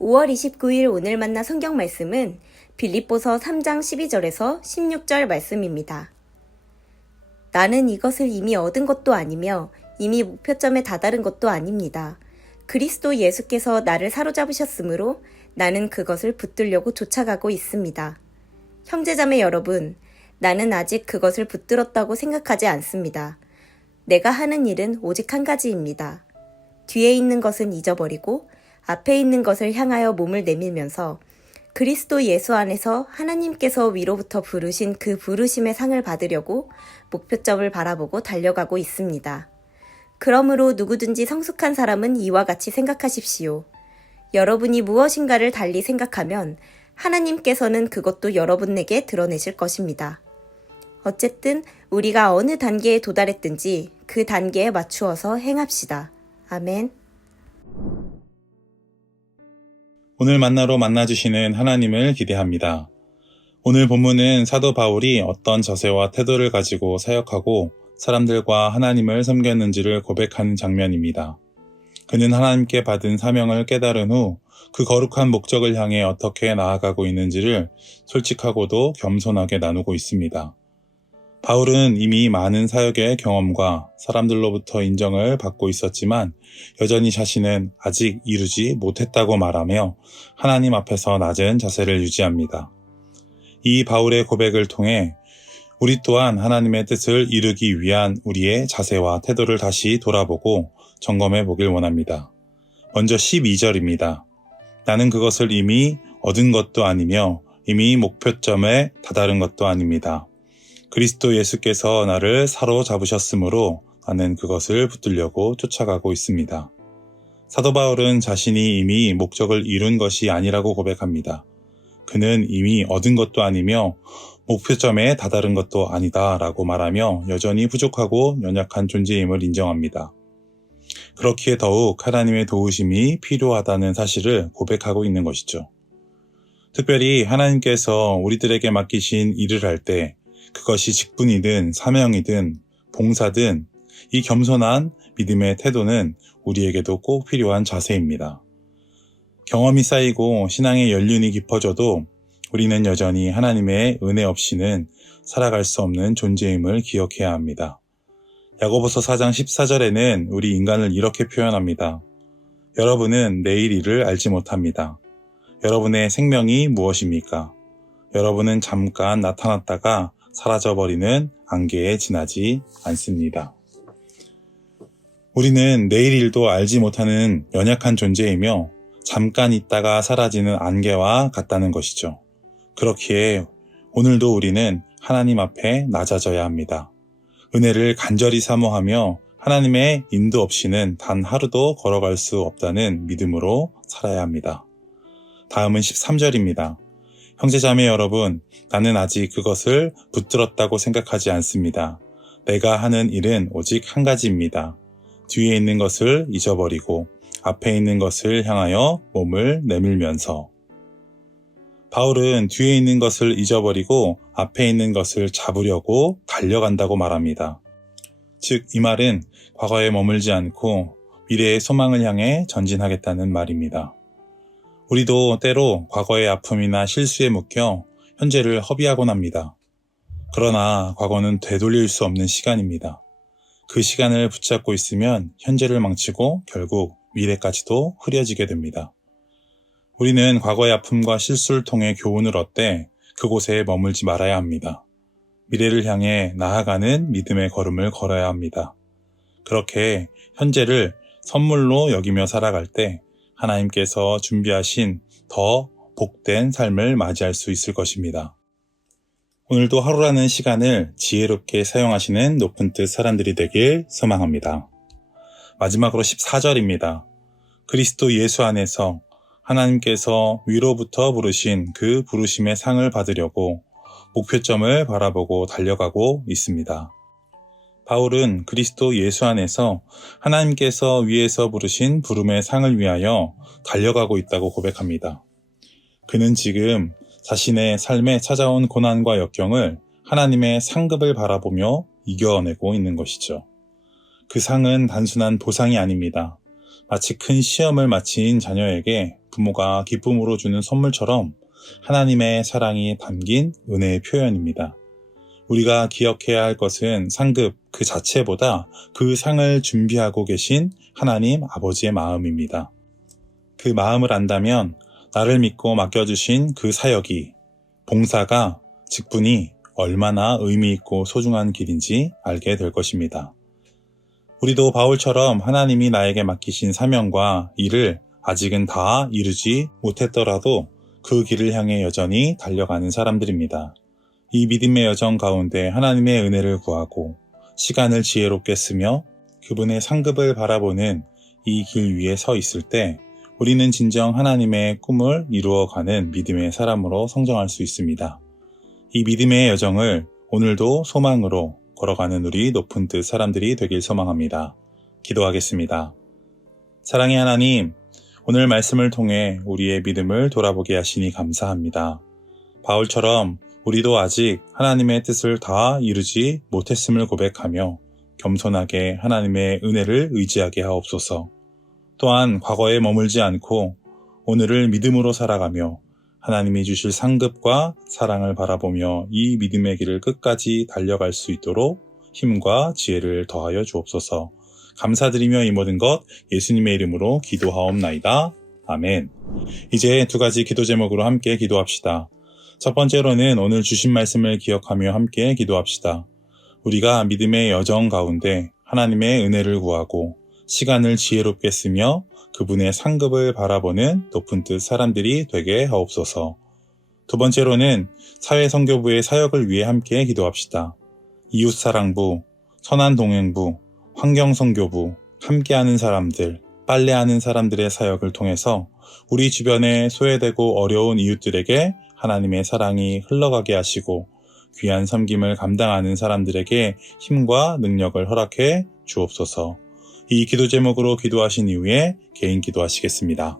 5월 29일 오늘 만나 성경 말씀은 빌립보서 3장 12절에서 16절 말씀입니다. 나는 이것을 이미 얻은 것도 아니며 이미 목표점에 다다른 것도 아닙니다. 그리스도 예수께서 나를 사로잡으셨으므로 나는 그것을 붙들려고 쫓아가고 있습니다. 형제자매 여러분, 나는 아직 그것을 붙들었다고 생각하지 않습니다. 내가 하는 일은 오직 한 가지입니다. 뒤에 있는 것은 잊어버리고 앞에 있는 것을 향하여 몸을 내밀면서 그리스도 예수 안에서 하나님께서 위로부터 부르신 그 부르심의 상을 받으려고 목표점을 바라보고 달려가고 있습니다. 그러므로 누구든지 성숙한 사람은 이와 같이 생각하십시오. 여러분이 무엇인가를 달리 생각하면 하나님께서는 그것도 여러분에게 드러내실 것입니다. 어쨌든 우리가 어느 단계에 도달했든지 그 단계에 맞추어서 행합시다. 아멘. 오늘 만나로 만나주시는 하나님을 기대합니다. 오늘 본문은 사도 바울이 어떤 자세와 태도를 가지고 사역하고 사람들과 하나님을 섬겼는지를 고백하는 장면입니다. 그는 하나님께 받은 사명을 깨달은 후 그 거룩한 목적을 향해 어떻게 나아가고 있는지를 솔직하고도 겸손하게 나누고 있습니다. 바울은 이미 많은 사역의 경험과 사람들로부터 인정을 받고 있었지만 여전히 자신은 아직 이루지 못했다고 말하며 하나님 앞에서 낮은 자세를 유지합니다. 이 바울의 고백을 통해 우리 또한 하나님의 뜻을 이루기 위한 우리의 자세와 태도를 다시 돌아보고 점검해 보길 원합니다. 먼저 12절입니다. 나는 그것을 이미 얻은 것도 아니며 이미 목표점에 다다른 것도 아닙니다. 그리스도 예수께서 나를 사로잡으셨으므로 나는 그것을 붙들려고 쫓아가고 있습니다. 사도 바울은 자신이 이미 목적을 이룬 것이 아니라고 고백합니다. 그는 이미 얻은 것도 아니며 목표점에 다다른 것도 아니다라고 말하며 여전히 부족하고 연약한 존재임을 인정합니다. 그렇기에 더욱 하나님의 도우심이 필요하다는 사실을 고백하고 있는 것이죠. 특별히 하나님께서 우리들에게 맡기신 일을 할 때 그것이 직분이든 사명이든 봉사든 이 겸손한 믿음의 태도는 우리에게도 꼭 필요한 자세입니다. 경험이 쌓이고 신앙의 연륜이 깊어져도 우리는 여전히 하나님의 은혜 없이는 살아갈 수 없는 존재임을 기억해야 합니다. 야고보서 4장 14절에는 우리 인간을 이렇게 표현합니다. 여러분은 내일 일을 알지 못합니다. 여러분의 생명이 무엇입니까? 여러분은 잠깐 나타났다가 사라져버리는 안개에 지나지 않습니다. 우리는 내일 일도 알지 못하는 연약한 존재이며 잠깐 있다가 사라지는 안개와 같다는 것이죠. 그렇기에 오늘도 우리는 하나님 앞에 낮아져야 합니다. 은혜를 간절히 사모하며 하나님의 인도 없이는 단 하루도 걸어갈 수 없다는 믿음으로 살아야 합니다. 다음은 13절입니다. 형제자매 여러분, 나는 아직 그것을 붙들었다고 생각하지 않습니다. 내가 하는 일은 오직 한 가지입니다. 뒤에 있는 것을 잊어버리고 앞에 있는 것을 향하여 몸을 내밀면서. 바울은 뒤에 있는 것을 잊어버리고 앞에 있는 것을 잡으려고 달려간다고 말합니다. 즉, 이 말은 과거에 머물지 않고 미래의 소망을 향해 전진하겠다는 말입니다. 우리도 때로 과거의 아픔이나 실수에 묶여 현재를 허비하곤 합니다. 그러나 과거는 되돌릴 수 없는 시간입니다. 그 시간을 붙잡고 있으면 현재를 망치고 결국 미래까지도 흐려지게 됩니다. 우리는 과거의 아픔과 실수를 통해 교훈을 얻되 그곳에 머물지 말아야 합니다. 미래를 향해 나아가는 믿음의 걸음을 걸어야 합니다. 그렇게 현재를 선물로 여기며 살아갈 때 하나님께서 준비하신 더 복된 삶을 맞이할 수 있을 것입니다. 오늘도 하루라는 시간을 지혜롭게 사용하시는 높은 뜻 사람들이 되길 소망합니다. 마지막으로 14절입니다. 그리스도 예수 안에서 하나님께서 위로부터 부르신 그 부르심의 상을 받으려고 목표점을 바라보고 달려가고 있습니다. 바울은 그리스도 예수 안에서 하나님께서 위에서 부르신 부름의 상을 위하여 달려가고 있다고 고백합니다. 그는 지금 자신의 삶에 찾아온 고난과 역경을 하나님의 상급을 바라보며 이겨내고 있는 것이죠. 그 상은 단순한 보상이 아닙니다. 마치 큰 시험을 마친 자녀에게 부모가 기쁨으로 주는 선물처럼 하나님의 사랑이 담긴 은혜의 표현입니다. 우리가 기억해야 할 것은 상급 그 자체보다 그 상을 준비하고 계신 하나님 아버지의 마음입니다. 그 마음을 안다면 나를 믿고 맡겨주신 그 사역이, 봉사가, 직분이 얼마나 의미 있고 소중한 길인지 알게 될 것입니다. 우리도 바울처럼 하나님이 나에게 맡기신 사명과 일을 아직은 다 이루지 못했더라도 그 길을 향해 여전히 달려가는 사람들입니다. 이 믿음의 여정 가운데 하나님의 은혜를 구하고 시간을 지혜롭게 쓰며 그분의 상급을 바라보는 이 길 위에 서 있을 때 우리는 진정 하나님의 꿈을 이루어가는 믿음의 사람으로 성장할 수 있습니다. 이 믿음의 여정을 오늘도 소망으로 걸어가는 우리 높은 뜻 사람들이 되길 소망합니다. 기도하겠습니다. 사랑의 하나님, 오늘 말씀을 통해 우리의 믿음을 돌아보게 하시니 감사합니다. 바울처럼 우리도 아직 하나님의 뜻을 다 이루지 못했음을 고백하며 겸손하게 하나님의 은혜를 의지하게 하옵소서. 또한 과거에 머물지 않고 오늘을 믿음으로 살아가며 하나님이 주실 상급과 사랑을 바라보며 이 믿음의 길을 끝까지 달려갈 수 있도록 힘과 지혜를 더하여 주옵소서. 감사드리며 이 모든 것 예수님의 이름으로 기도하옵나이다. 아멘. 이제 두 가지 기도 제목으로 함께 기도합시다. 첫 번째로는 오늘 주신 말씀을 기억하며 함께 기도합시다. 우리가 믿음의 여정 가운데 하나님의 은혜를 구하고 시간을 지혜롭게 쓰며 그분의 상급을 바라보는 높은 뜻 사람들이 되게 하옵소서. 두 번째로는 사회선교부의 사역을 위해 함께 기도합시다. 이웃사랑부, 선한동행부, 환경선교부, 함께하는 사람들, 빨래하는 사람들의 사역을 통해서 우리 주변에 소외되고 어려운 이웃들에게 하나님의 사랑이 흘러가게 하시고 귀한 섬김을 감당하는 사람들에게 힘과 능력을 허락해 주옵소서. 이 기도 제목으로 기도하신 이후에 개인 기도하시겠습니다.